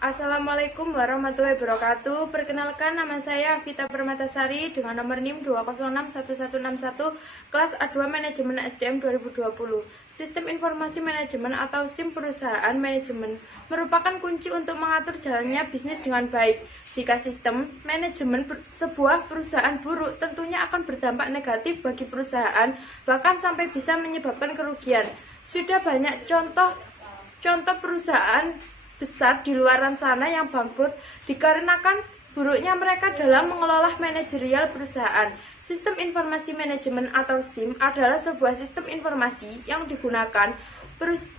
Assalamualaikum warahmatullahi wabarakatuh. Perkenalkan, nama saya Vita Permatasari dengan nomor NIM 2061161 kelas A2 Manajemen SDM 2020. Sistem Informasi Manajemen atau SIM perusahaan manajemen merupakan kunci untuk mengatur jalannya bisnis dengan baik. Jika sistem manajemen sebuah perusahaan buruk, tentunya akan berdampak negatif bagi perusahaan, bahkan sampai bisa menyebabkan kerugian. Sudah banyak contoh perusahaan besar di luar sana yang bangkrut dikarenakan buruknya mereka dalam mengelola manajerial perusahaan. Sistem Informasi Manajemen atau SIM adalah sebuah sistem informasi yang digunakan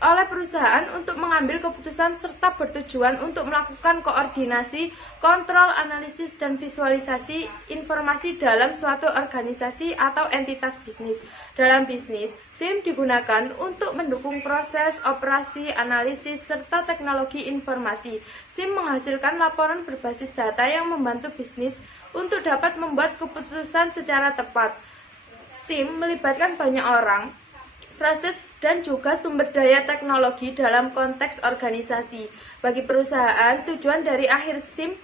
oleh perusahaan untuk mengambil keputusan serta bertujuan untuk melakukan koordinasi, kontrol, analisis, dan visualisasi informasi dalam suatu organisasi atau entitas bisnis. Dalam bisnis, SIM digunakan untuk mendukung proses, operasi, analisis, serta teknologi informasi. SIM menghasilkan laporan berbasis data yang membantu bisnis untuk dapat membuat keputusan secara tepat. SIM melibatkan banyak orang, proses, dan juga sumber daya teknologi dalam konteks organisasi. Bagi perusahaan, tujuan dari akhir SIM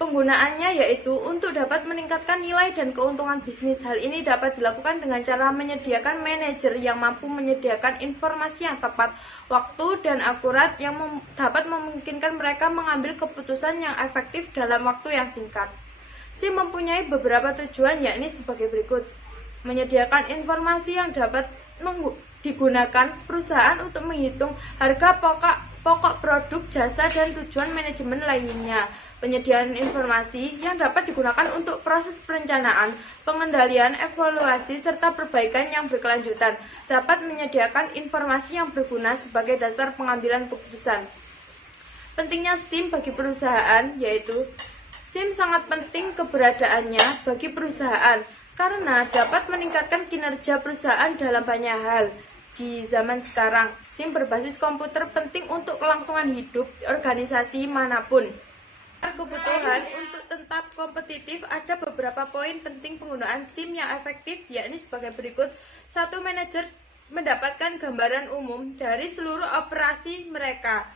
penggunaannya yaitu untuk dapat meningkatkan nilai dan keuntungan bisnis. Hal ini dapat dilakukan dengan cara menyediakan manajer yang mampu menyediakan informasi yang tepat waktu dan akurat yang dapat memungkinkan mereka mengambil keputusan yang efektif dalam waktu yang singkat. SIM mempunyai beberapa tujuan, yakni sebagai berikut: menyediakan informasi yang dapat digunakan perusahaan untuk menghitung harga pokok produk, jasa, dan tujuan manajemen lainnya. Penyediaan informasi yang dapat digunakan untuk proses perencanaan, pengendalian, evaluasi, serta perbaikan yang berkelanjutan. Dapat menyediakan informasi yang berguna sebagai dasar pengambilan keputusan. Pentingnya SIM bagi perusahaan, yaitu SIM sangat penting keberadaannya bagi perusahaan karena dapat meningkatkan kinerja perusahaan dalam banyak hal. Di zaman sekarang, SIM berbasis komputer penting untuk kelangsungan hidup organisasi manapun. Kebutuhan untuk tetap kompetitif, ada beberapa poin penting penggunaan SIM yang efektif, yakni sebagai berikut. 1. Manajer mendapatkan gambaran umum dari seluruh operasi mereka.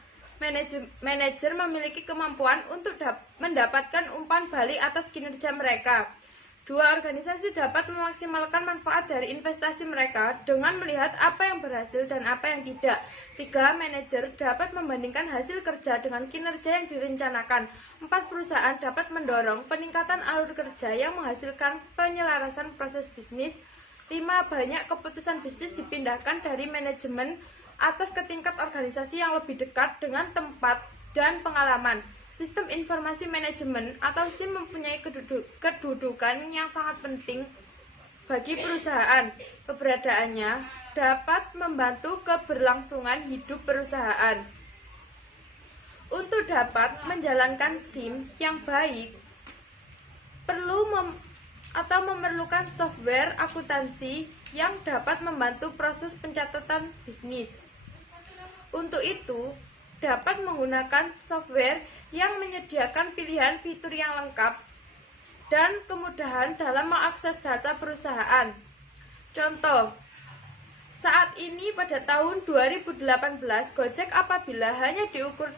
Manajer memiliki kemampuan untuk mendapatkan umpan balik atas kinerja mereka. 2. Organisasi dapat memaksimalkan manfaat dari investasi mereka dengan melihat apa yang berhasil dan apa yang tidak. 3. Manajer dapat membandingkan hasil kerja dengan kinerja yang direncanakan. 4. Perusahaan dapat mendorong peningkatan alur kerja yang menghasilkan penyelarasan proses bisnis. 5. Banyak keputusan bisnis dipindahkan dari manajemen atas ke tingkat organisasi yang lebih dekat dengan tempat dan pengalaman. Sistem Informasi Manajemen atau SIM mempunyai kedudukan yang sangat penting bagi perusahaan. Keberadaannya dapat membantu keberlangsungan hidup perusahaan. Untuk dapat menjalankan SIM yang baik, memerlukan software akuntansi yang dapat membantu proses pencatatan bisnis. Untuk itu, dapat menggunakan software yang menyediakan pilihan fitur yang lengkap dan kemudahan dalam mengakses data perusahaan. Contoh, saat ini pada tahun 2018, Gojek apabila hanya diukur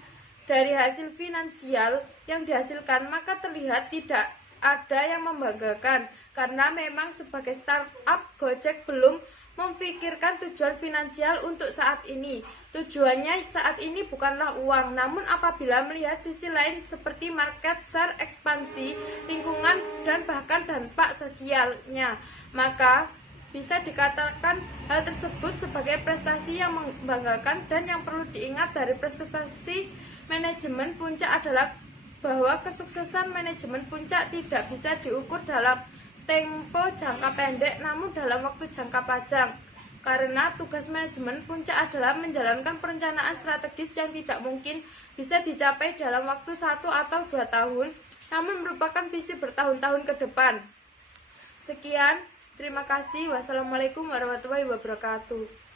dari hasil finansial yang dihasilkan, maka terlihat tidak ada yang membanggakan karena memang sebagai startup Gojek belum memfikirkan tujuan finansial untuk saat ini. Tujuannya saat ini bukanlah uang, namun apabila melihat sisi lain seperti market share, ekspansi, lingkungan, dan bahkan dampak sosialnya, maka bisa dikatakan hal tersebut sebagai prestasi yang membanggakan. Dan yang perlu diingat dari prestasi manajemen puncak adalah bahwa kesuksesan manajemen puncak tidak bisa diukur dalam tempo jangka pendek, namun dalam waktu jangka panjang. Karena tugas manajemen puncak adalah menjalankan perencanaan strategis yang tidak mungkin bisa dicapai dalam waktu 1 atau 2 tahun, namun merupakan visi bertahun-tahun ke depan. Sekian, terima kasih. Wassalamualaikum warahmatullahi wabarakatuh.